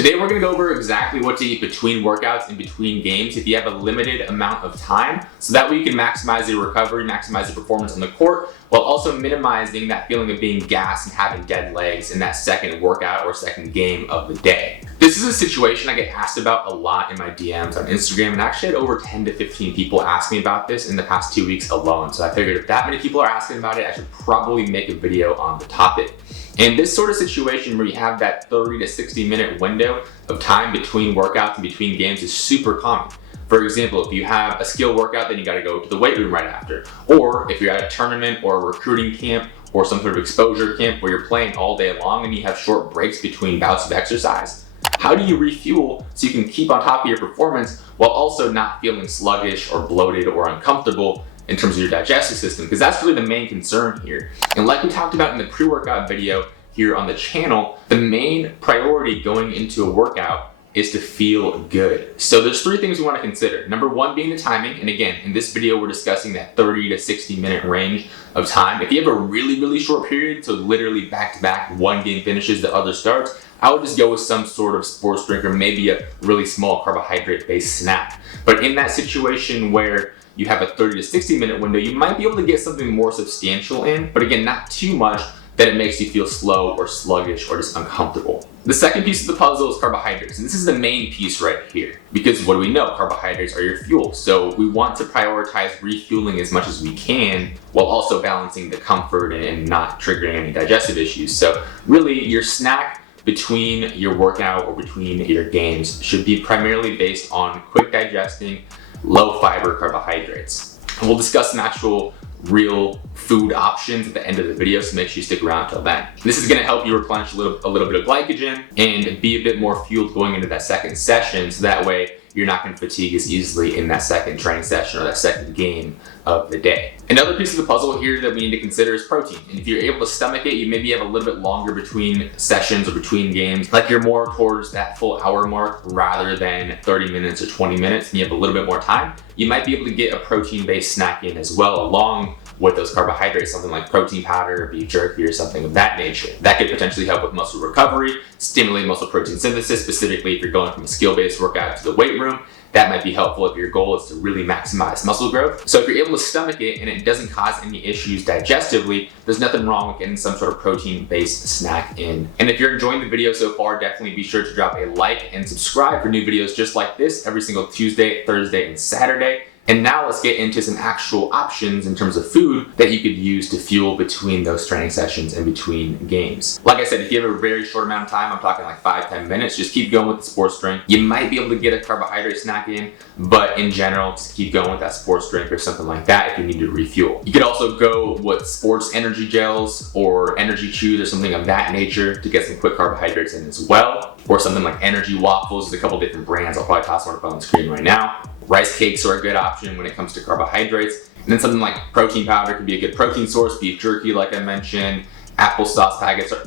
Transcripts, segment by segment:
Today we're going to go over exactly what to eat between workouts and between games if you have a limited amount of time, so that way you can maximize your recovery, maximize your performance on the court, while also minimizing that feeling of being gassed and having dead legs in that second workout or second game of the day. This is a situation I get asked about a lot in my DMs on Instagram, and I actually had over 10 to 15 people ask me about this in the past 2 weeks alone. So I figured if that many people are asking about it, I should probably make a video on the topic. And this sort of situation where you have that 30 to 60 minute window of time between workouts and between games is super common. For example, if you have a skill workout, then you gotta go to the weight room right after. Or if you're at a tournament or a recruiting camp or some sort of exposure camp where you're playing all day long and you have short breaks between bouts of exercise, how do you refuel so you can keep on top of your performance while also not feeling sluggish or bloated or uncomfortable in terms of your digestive system? Because that's really the main concern here. And like we talked about in the pre-workout video here on the channel, the main priority going into a workout is to feel good. So there's three things we want to consider. Number one being the timing. And again, in this video, we're discussing that 30 to 60 minute range of time. If you have a really short period, so literally back-to-back, one game finishes, the other starts, I would just go with some sort of sports drink or maybe a really small carbohydrate-based snack. But in that situation where you have a 30 to 60 minute window, you might be able to get something more substantial in, but again, not too much that it makes you feel slow or sluggish or just uncomfortable. The second piece of the puzzle is carbohydrates, and this is the main piece right here, because what do we know? Carbohydrates are your fuel. So we want to prioritize refueling as much as we can while also balancing the comfort and not triggering any digestive issues. So really your snack between your workout or between your games should be primarily based on quick digesting, low fiber carbohydrates. And we'll discuss some actual real food options at the end of the video, so make sure you stick around till then. This is going to help you replenish a little bit of glycogen and be a bit more fueled going into that second session, so that way you're not going to fatigue as easily in that second training session or that second game of the day. Another piece of the puzzle here that we need to consider is protein. And if you're able to stomach it, you maybe have a little bit longer between sessions or between games, like you're more towards that full hour mark rather than 30 minutes or 20 minutes, and you have a little bit more time, you might be able to get a protein-based snack in as well, along with those carbohydrates, something like protein powder, beef jerky, or something of that nature. That could potentially help with muscle recovery, stimulate muscle protein synthesis, specifically if you're going from a skill-based workout to the weight room. That might be helpful if your goal is to really maximize muscle growth. So if you're able to stomach it and it doesn't cause any issues digestively, there's nothing wrong with getting some sort of protein-based snack in. And if you're enjoying the video so far, definitely be sure to drop a like and subscribe for new videos just like this every single Tuesday, Thursday, and Saturday. And now let's get into some actual options in terms of food that you could use to fuel between those training sessions and between games. Like I said, if you have a very short amount of time, I'm talking like 5-10 minutes, just keep going with the sports drink. You might be able to get a carbohydrate snack in, but in general, just keep going with that sports drink or something like that if you need to refuel. You could also go with sports energy gels or energy chews or something of that nature to get some quick carbohydrates in as well. Or something like energy waffles. There's a couple different brands. I'll probably toss one up on the screen right now. Rice cakes are a good option when it comes to carbohydrates. And then something like protein powder could be a good protein source, beef jerky like I mentioned, applesauce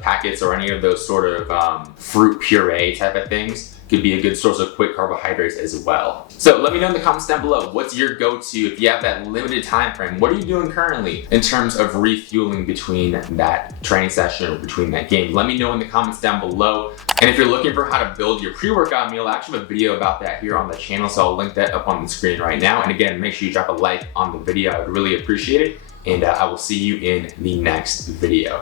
packets or any of those sort of fruit puree type of things could be a good source of quick carbohydrates as well. So let me know in the comments down below, what's your go-to if you have that limited time frame? What are you doing currently in terms of refueling between that training session or between that game? Let me know in the comments down below. And if you're looking for how to build your pre-workout meal, I actually have a video about that here on the channel, so I'll link that up on the screen right now. And again, make sure you drop a like on the video. I would really appreciate it. And I will see you in the next video.